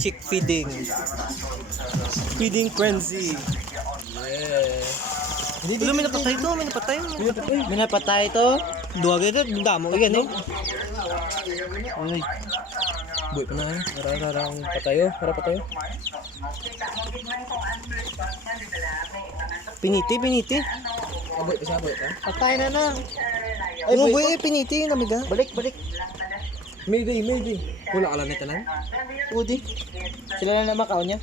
Chick feeding. Feeding frenzy. Yeah. Ulo, may napatay to, may napatay. May napatay to. Dua ganda, damo igan eh. Ay. Buhay pa na eh. Harang patayo. Harang patayo. Piniti, piniti. Buhay pa siya. Buhay pa. Patay na na. Ay, Ay, buhay boy, piniti, namiga. Balik. Mayday. Wala ka lang nito lang. Udi. Sila na naman kaon niya.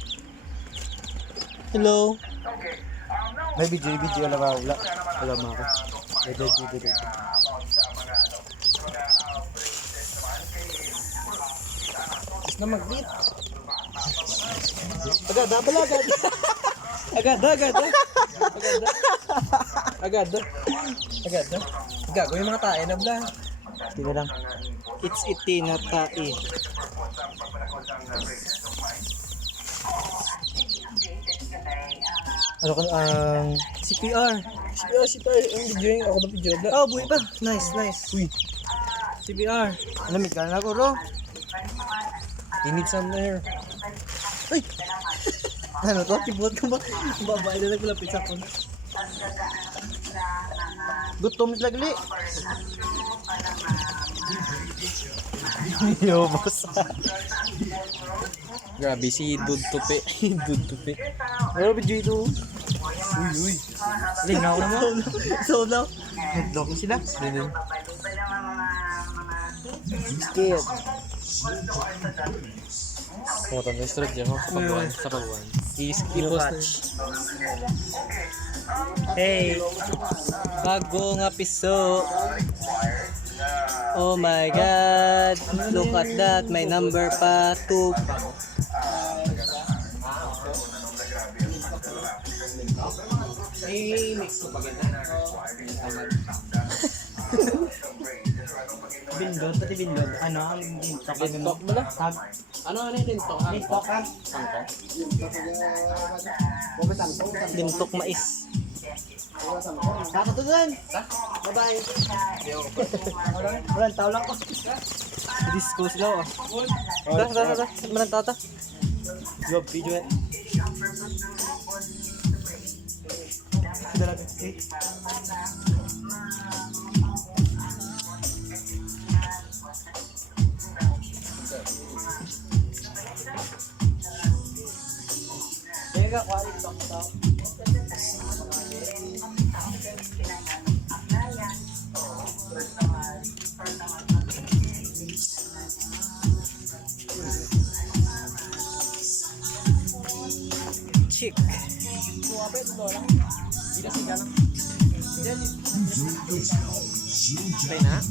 Hello. May video wala ba? Wala mo ako. Video. Is na mag-eat. Agad, balagad. Agad. Gago yung mga tae na bla. Tingnan lang. It's iti na tai. Ano ka CPR. Ang video yung ako na video bla. Oh, buhay pa. Nice. Uy. CPR. Lamig ka na ako, bro. You need some there. Uy. Ano to? Kibot ka ba? Babae na nagkulapit sa kon. Gutom lagli. Yo, boss. Grabe si Dud Tupi. Ano ba dito? Uy. Lingaw na mo. So now, headlock na sila. Scared. Pumunta na straight dyan sa pagbuhan. I-post na. Hey, bagong episode. Oh my God, look at that, my number pa 2. I-mix ko pa ganda. Bindod, pati bindod. Ano ang lintok? Lintok mo na? Tag. Ano yung lintok? Lintok ka? Lintok mais. Saka to dun. Bye-bye. Walang tao lang ko. Disco slow. Tara. Malang tao ta. Yo, video eh. Dalaga. Kaya quality talk tao. Chick. Play na?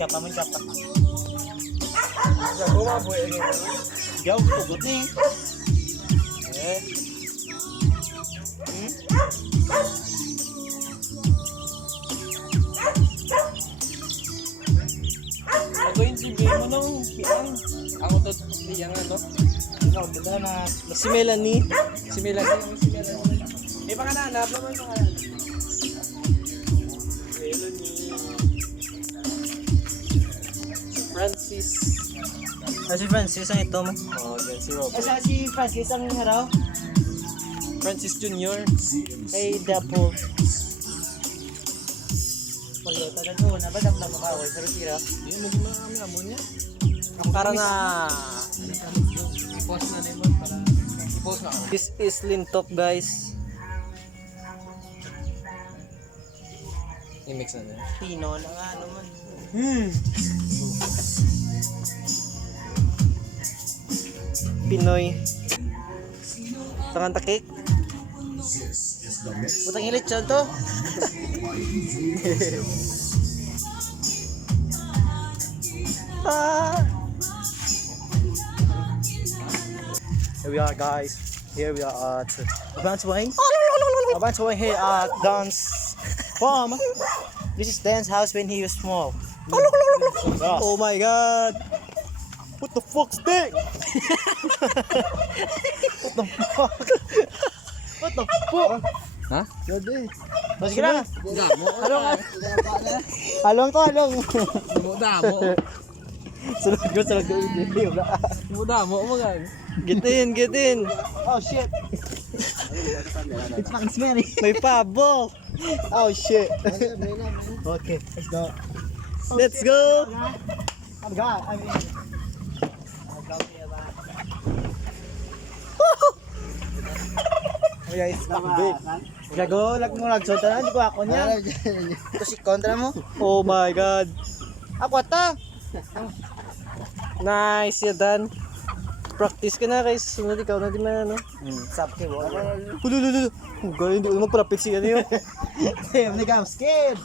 Siapa. Gago mga buhay ngayon. Jauh pugut nih. Ako yung TV mo nung piang. Ako to piang ano. Ikaw, ganda na. Si Melanie. Si Melanie. Eh baka nahanap naman sa kaya. Melanie. Francis. Si Francis ang ito mo. Oh, yan si Rob. Si Francis ang haraw. Francis Jr. Ay, dapo. Palyota na doon. Nabadak na makaway. Pero sira. Yun, maging marami amon niya. Para nga. I-post na naman para i-post na. This is Lintok, guys. I-mix na din. Pino na nga naman. Pinoy. Tangan takik. Butang ilit siya to. Here we are, guys. Here we are at Abantuang here at Dan's farm. This is Dan's house when he was small. Oh my God! What the fuck, stick? What the fuck? Ha? Jadi. Sige na. Damo. Halong to, halong. Damo. Sunod ko. Damo mo gan. Get in. Oh shit. It's fucking smelly. May pabo. Oh shit. Okay, let's go. Let's go. Oh God, I mean. Oh guys, big. Gago, lag mo nagsulta na, hindi ko ako niya. Ito si kontra mo. Oh my God. Ako ata. Nice, ya dan. Practice ka na guys. Sunod ikaw na din man ano. Sabke mo. Hulululu. Galing, hindi ko mag-practice siya niyo. Damn, nigga, I'm scared.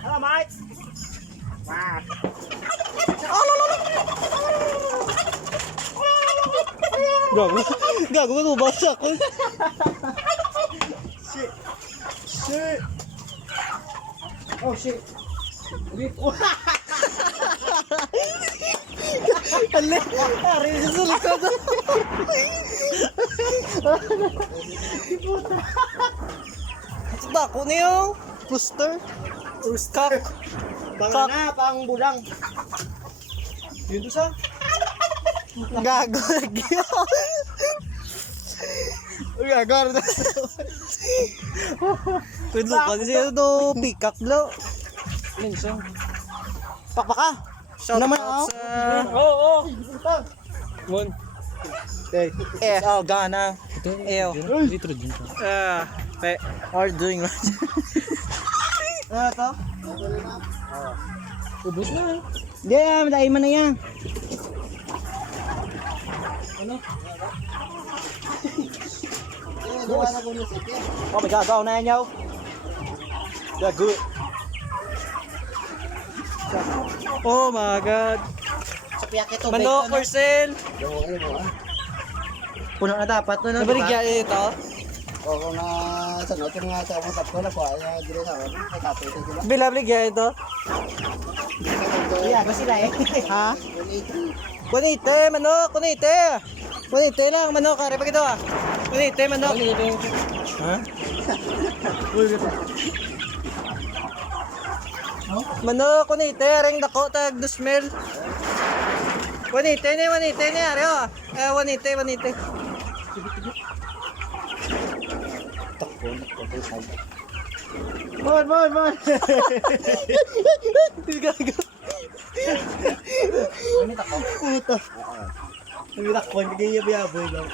Hello, mate. Wow. Gago ka basa ako. Shit. Oh shit. Ale, ari sa likod. Bako niyo. Rooster. Rooster. Baka na, pang bulang. Yun to sa? Gago. Gago. Pwede ka siya ito. Peacock blow. Minsan. Pakpaka. Shout out sa... Oo. Mon. Oh, Ghana. Ew. Dito din to. Are doing right. Ano to? Ubus na. Yeah, madai man na yan. Ano? Oh my God, go na yan, yo. Yeah, good. Oh my God. Manok for sale. Puno na dapat no. Nabaligyan ito. Oo na sanot yung nga sa mga tapos na po ay dire sa ano ay kape ito sila. Bilabaligyan ito. Iya, ba sila eh. Ha? Kunite, manok, kunite. Kunite lang, manok, kare pa ito ah. Kunite, manok. Ha? Manok, kunite, ring dako tag do smell. Wanite ni are oh. Wanite. Bon. Gago. Puta. Nagtakon, nagayab-yaboy lang.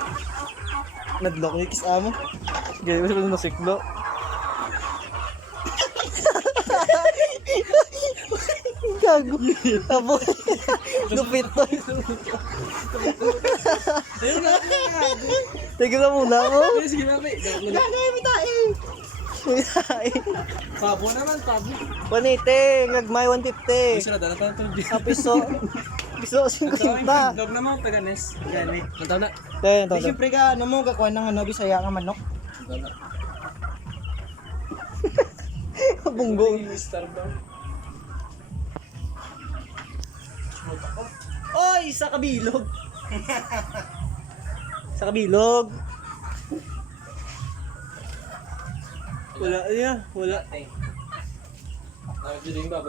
Nadlock ni kis amo. Gayo sa nasiklo. Gago. Abo. Lupit to. Tigil na muna mo. Sige na, pre. Pabo naman, pabo. Panite, ngagmay 150. Sila dala tayo to. Sa piso 50. Dog naman taganes. Gani. Nantaw na. Ten. Siyempre ka, ano mo, kakuha ng ano, bisaya ka manok. Bunggong. Star daw. Oy, sa kabilog. Sa kabilog. Wala niya, wala.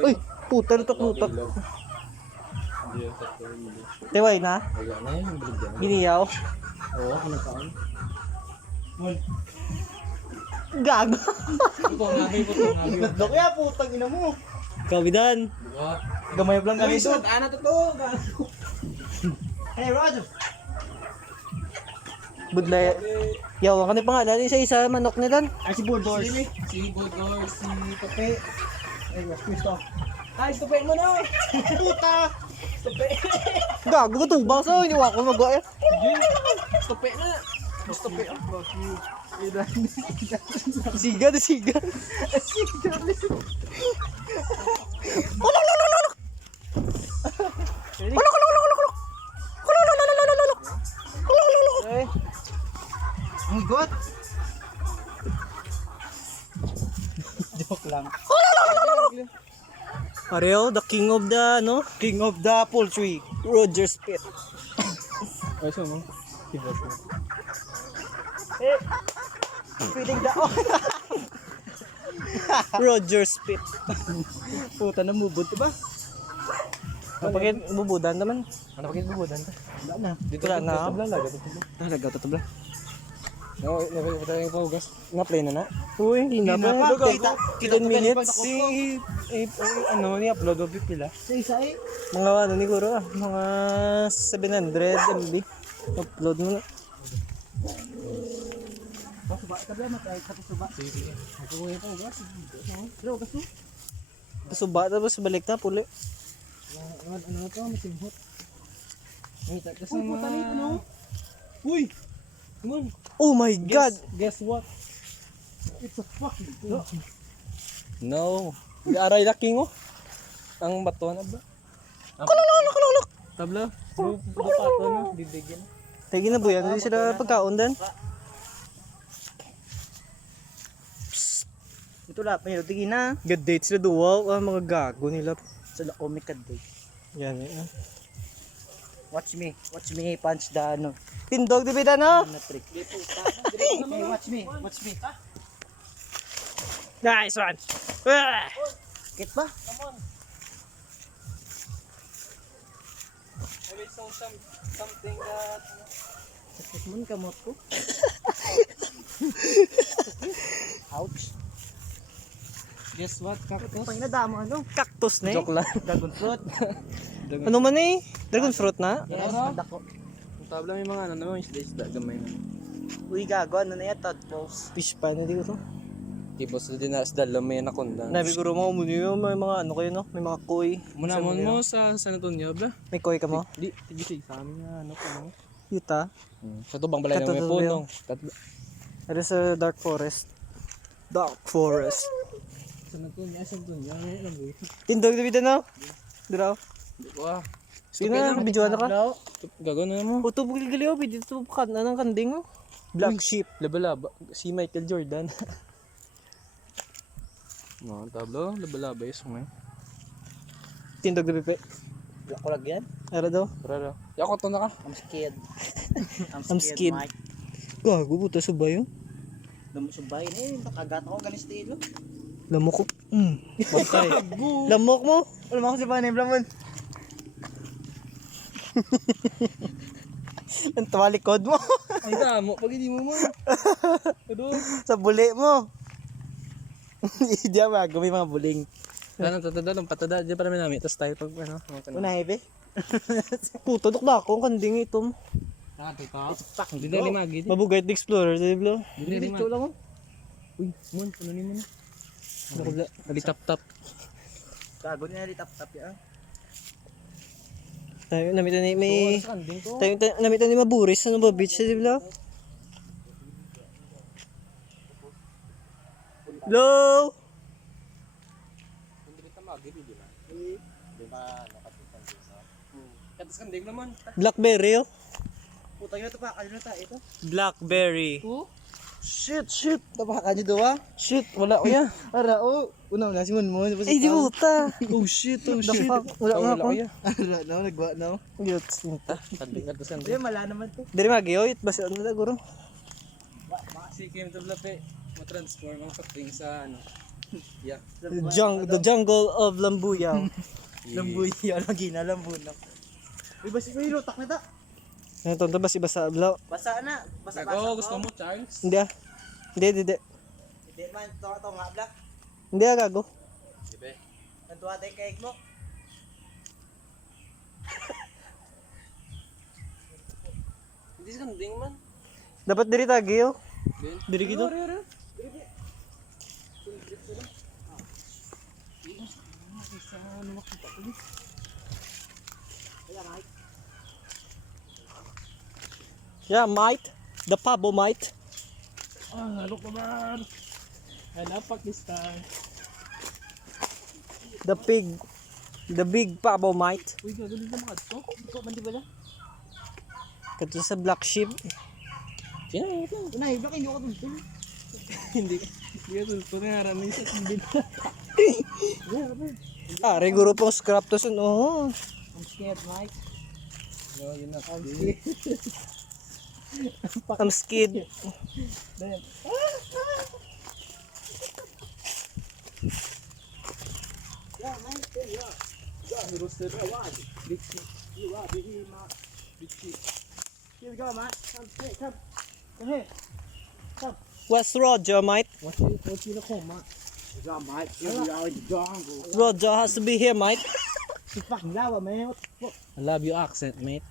Uy, putal. Teway na? Wala na yun, bilog yan. Giniyaw. Oo, ano taon? Gago. Ito, ngabi po ito, ngabi. Nadlok ya, putang ina mo. Kabidan. Gamay lang Uy, ganito. sud, ana to to. Hey, Roger. Budlay. Yaw, ang kanil pangalan, isa-isa manok nila. Ay, si Budors. Si Bodor, si Kape. Ay, mas Kristo. Ay, stupid mo na. Puta! Gago ka tubang sa hindi ako mag-goya. Stupid na. Stupid. Siga. Ang got. Joke lang. Areo, the king of the poultry. Roger Spit. Ay, so mo. Tibos mo. Feeling daw. Roger Spit. Puta na mubod, diba? Kapag bubudan naman. Ano pagkat bubudan ta? Wala na. Dito Wala na. tabla, lagat tabla. Talaga, tatabla. No, nabay tayo pa hugas. Nga play na na. Uy, hindi na pa. Kita 10 minutes. Ano, ni-upload o pila? Sa isa eh. Mga ano ni Kuro mga 700 MB. Upload mo na. Suba, tabla matay sa suba. Sige. Ako ko ito hugas. Pero kaso. Suba tapos balik ta puli. Ano to, masimhot. Ay, kasi Uy, puta nito no. Uy! Come on. Oh my god. Guess what? It's a fucking No. Aray laki mo. Ang bato na ba? Kulululuk. Tabla. Bupato na. Bibigyan. Tagi na buyan, hindi sila pagkaon dan. Ito la, pero tingin na. Good date sila duwa, mga gago nila. Sa lakomik ka day. Yan eh. Watch me punch the ano. Tindog di bida no? Na trick. Hey, watch me. Nice one. Ah! Kit ba? Maybe something that... Mun kamot ko. Ouch. Guess what? Cactus? Pang nadamo ano? Cactus na eh. Joke lang. Dragon fruit. Ano man eh? Dragon fruit na? Yes, Ano? dako. Ang tabla may mga ano naman, isda gamay na. Uy gago, ano na yan? Tadpoles. Fish pan, hindi ko to. Tipos na din na isda lamay na kunda. Nabi ko mo muna yun, may mga ano kayo no? May mga koi. Muna mo sa San Antonio ba? May koi ka mo? Di, tigisig sa amin na ano ko no. Yuta. Sa tubang balay na may Katutubang. punong. Ano sa Dark Forest. Dark Forest. San Antonio, ano lang eh. Tindog di bida no? Diraw. Wah, Sige na, videoan na ka. gago na mo. Uto bugil galiw, dito kan na ng kanding oh. Black sheep. Laba-laba, si Michael Jordan. No, tablo, laba-laba yung may. Tindog di bipe. Ako lang yan. Ara daw. Tara. Yako to na ka. I'm scared. I'm scared. Mike. Gago buta sa bayo. Sumbay na eh. Nakagat ako galing estilo. Lamok ko. Bantay. Lamok mo. Alam mo ako si Panem Lamon. Ang tawa likod mo. Ang damo, pag hindi mo mo. Ano? Sa buli mo. Hindi ako may mga buling. Ano, tatada, patada. Diyan pa namin namin. Tapos tayo pag ano. Una hebe. Puto dok ako ang kanding ito. Hindi na limagi. Mabugay the explorer, di ba? Hindi na limagi. lang mo. Uy, mon, ano ni mo na? Nakula. Nalitap-tap. Gago niya tap-tap yan. Tayo namitan ni may Kanding ko. tayo namitan ni maburis ano ba beach di ba? Hello. Hindi kita magi, di ba? Katas kanding naman. Blackberry oh. Putang ina ito pa. Ano ta ito? Blackberry. Shit. Tapakan niyo daw ah. Shit, wala ko ya. Ara oh. Una si Mon mo. Ay di puta. Oh shit. Wala nga ako. Ara na nagwa na. Yut sinta. Kanding, katas Hindi kanding. mala naman to. Diri magiyot basta ano na guro. Si Kim Tablape, matransform ang pating sa ano. Yeah. The jungle of Lambuya. Lambuy lagi na lambuna. Uy basi may lutak na ta. Ano to basta basta ablaw. Basa na. Basa Gago, gusto mo, Charles? Hindi ah. Hindi. Hindi man to nga black. Hindi ah gago. Diba? Nantuwa tayo kaig mo. Hindi si kanding man. Dapat diri tagiyo. Ben? Diri gito. Yeah, mite. The pabo mite. Ah, look naman. Hello, Pakistan. The pig. The big pabo mite. Uy, gago dito mga to. Ikaw man di ba na? Kato sa black sheep. Sino yun ito? Una black hindi ako dun. Hindi. Hindi ka tulpo na harami sa kanding. Ah, reguro pong scrap to sun. Oh. I'm scared Mike. No, yun na. I'm scared. Here we go, mate. Come, hey, come. Come here. Where's Roger, mate? What's your home, mate? What's up, mate? Here we are in the jungle. Roger has to be here, mate. You fucking lava, man. What, I love your accent, mate.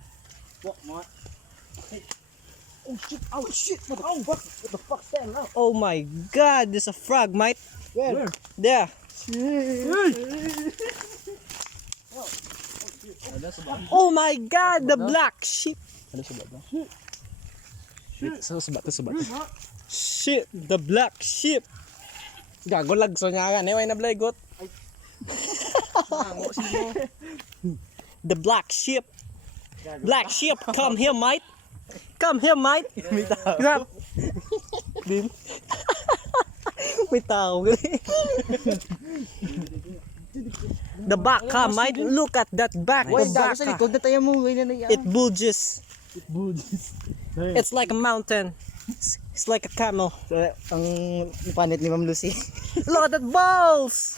what, mate? Hey. Oh shit! Oh shit! What the fuck's that now? Oh my god, there's a frog, mate. Where? There. Ada sa baba. Oh my god, the black sheep. Ada sa baba. Wait, sa baba. Shit, the black sheep. Gago lagso niya ka. Neway na blaygot. The black sheep. Black sheep, come here, mate. Come here, mate. Grab. Din. May tao. The back, come, mate. Look at that back. The back. na tayo mo. It bulges. It's like a mountain. It's like a camel. So, ang panit ni Ma'am Lucy. Look at that balls.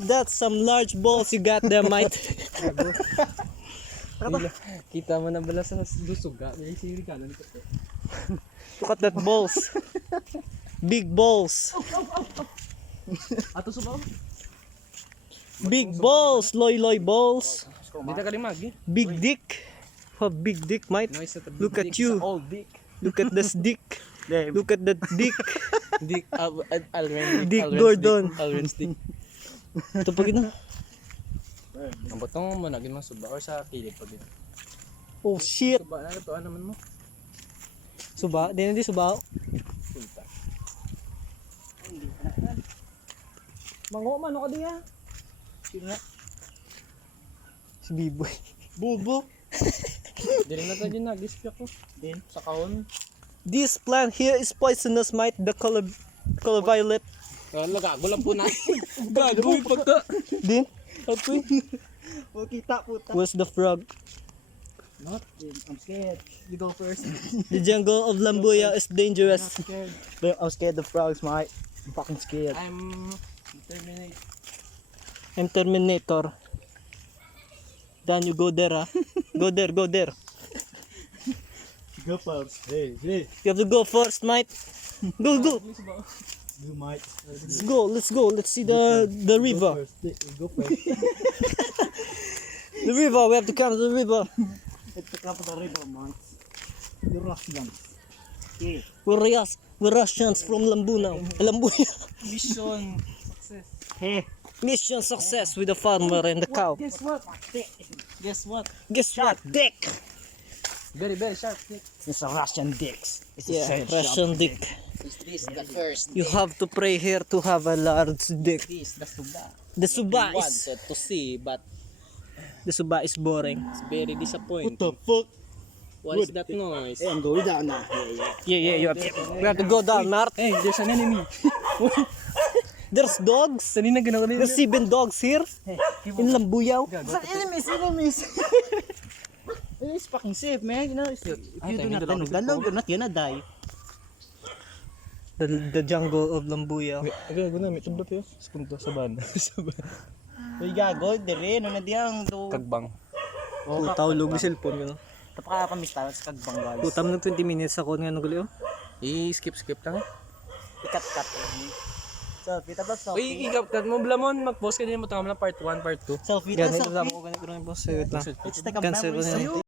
That's some large balls you got there, mate. Kita mo na bala sa lusog ka. May siri ka. Look at that balls. Big balls. Ato sa baba. Big balls. Loy balls. Dito ka limag eh. Big dick. What big dick, mate? Noise at the Look at you. Old dick. Look at this dick. Look at that dick. Dick. Alren. Dick Gordon. Alren stick. Ito pa gina. Ang botong mo naging mga suba or sa kilid pag dito. Oh shit. Suba na ito naman mo. Suba. Di suba. Punta. Mango man ako diya. Sino nga? Si Biboy. Bobo. Dili na tayo nag-ispyak ko. Din sa kahon. This plant here is poisonous, mate. The color violet. Gago lang po na. Gago pagka. Din. Okay. Oh, kita puta. Where's the frog? Not. I'm scared. You go first. The jungle of Lambuya is dangerous. I'm scared of frogs, mate. I'm fucking scared. I'm determined. I'm Terminator. Then you go there, ah. Go there. Go first. Hey. You have to go first, mate. Go. You might. Let's go. Let's see the river. Go first. The river. We have to come to the river. Let's pick up the river, mate. You're Russians. Okay. We're Russians from Lambuya. Mission success. Hey. Mission success with the farmer and the cow. Guess what? Guess what? Guess what? Dick. Very sharp. It's a Russian dicks. It's a Yeah, Russian dick. Is this the first? You have to pray here to have a large dick. This the suba. The suba is Wanted to see but the suba is boring. it's very disappointing. fuck? What is that noise? Hey, I'm going down now. Yeah. We have to go down, Mart. Hey, there's an enemy. There's dogs. Sanina ganaw nila. There's 7 dogs here in Lambuya. Enemies. It's fucking safe, man. You know, if you do not gonna die. The jungle of Lambuya. Gago na, may tudlop yun. Punto sa banda. Uy, gago, dire, no na diyang do. Kagbang. Putaw log ni cellphone ko. Tapaka pamista sa kagbang guys. Putam ng 20 minutes ako nga naguli. I-skip lang. Ikat-kat. Selfie, tapos Uy, selfie. ikapkat mo, Blamon. Mag-post ka din mo. Tama na part 1, part 2. Selfie, Ganito selfie. lang ako ganito lang po. Sige lang. Let's take a Cancel ko memory na.